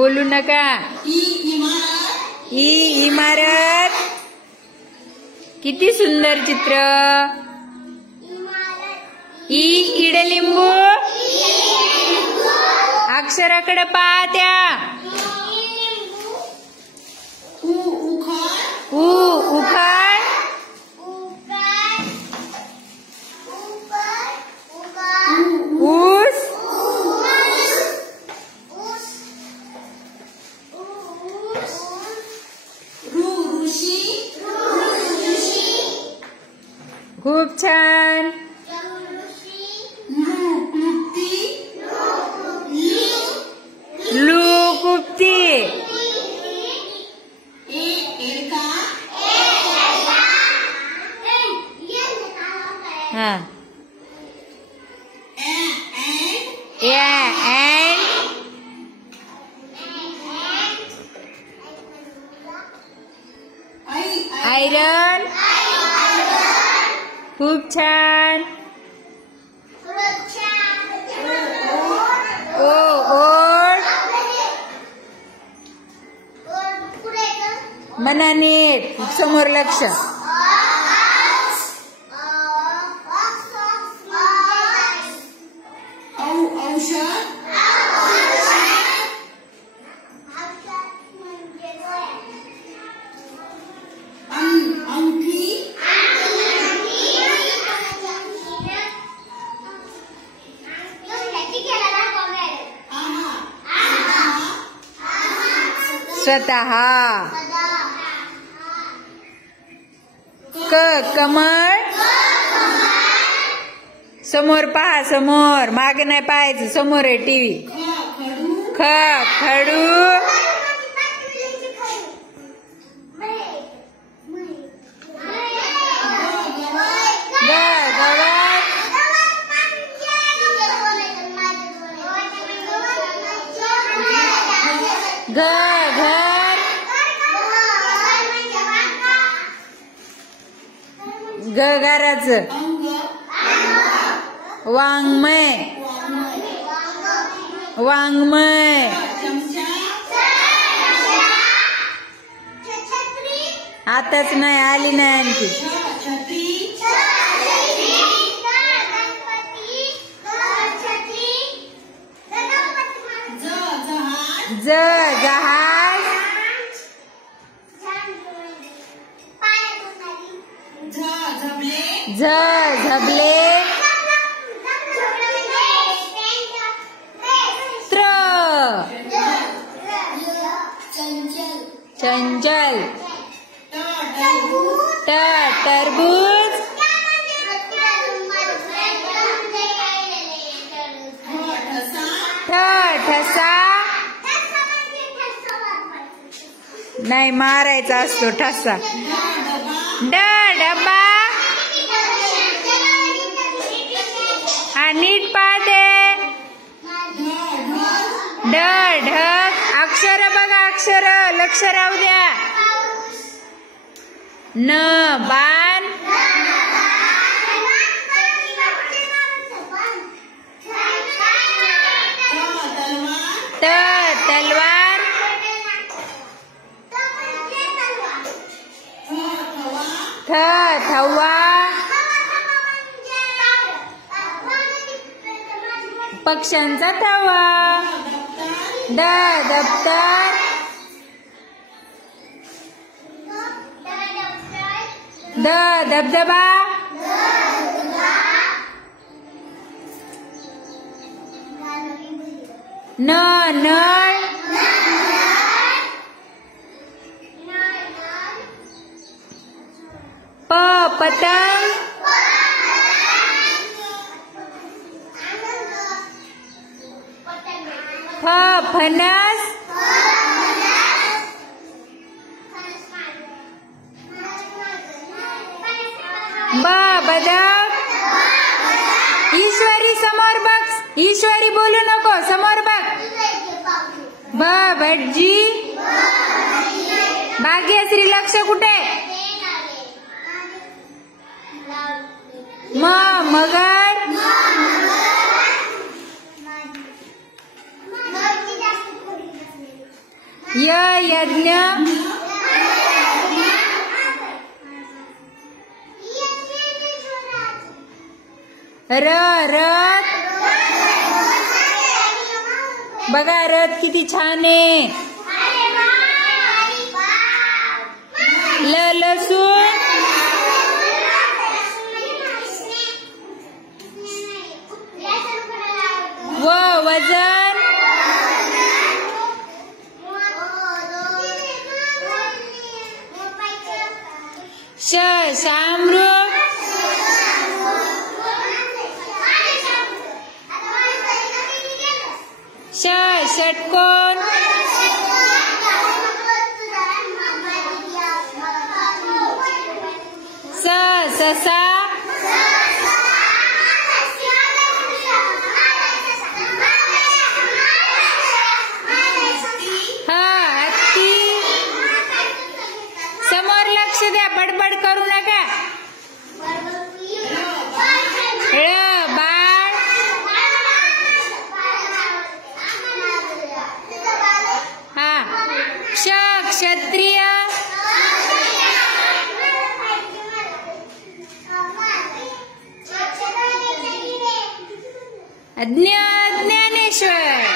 बोलू नका. ई इमारत. किती सुंदर चित्र. ई इडलिंबू. अक्षराकडे पहा त्या. ऊ उखाण. ऊस. खूप छान. लुकुप्ती. हाँ. आयरन. खूप छान. ओठ. मना नीट. समोर लक्ष. स्वतः. कमळ. समोर पहा. समोर. मागे नाही पाहायचं. समोर आहे टीव्ही. खडू. गवत. घर. घराचं. वाङ्मय. आताच नाही आली नाही आणखी. जहाज. झबले. चंचल. तरबूज. ठसा. नाही मारायचा असतो ठसा. डबा. हा नीट पाहते. ढग. अक्षर बघा. अक्षर लक्ष राहू द्या. बाण. तलवार. थवा. पक्ष्यांचा थवा. दप्तर. धबधबा. नळ. पतंग. फणस. बदक. ईश्वरी समोर बघ. ईश्वरी बोलू नको. समोर बघ. भटजी. भाग्यश्री लक्ष कुठे. मगर. यज्ञ रथ बघा रथ किती छान आहे. लसूण वजन शामरूप षटकोन ससा हत्ती. समोर लक्ष द्या, बडबड करू नका. बाळ क्षत्रिय ज्ञानेश्वर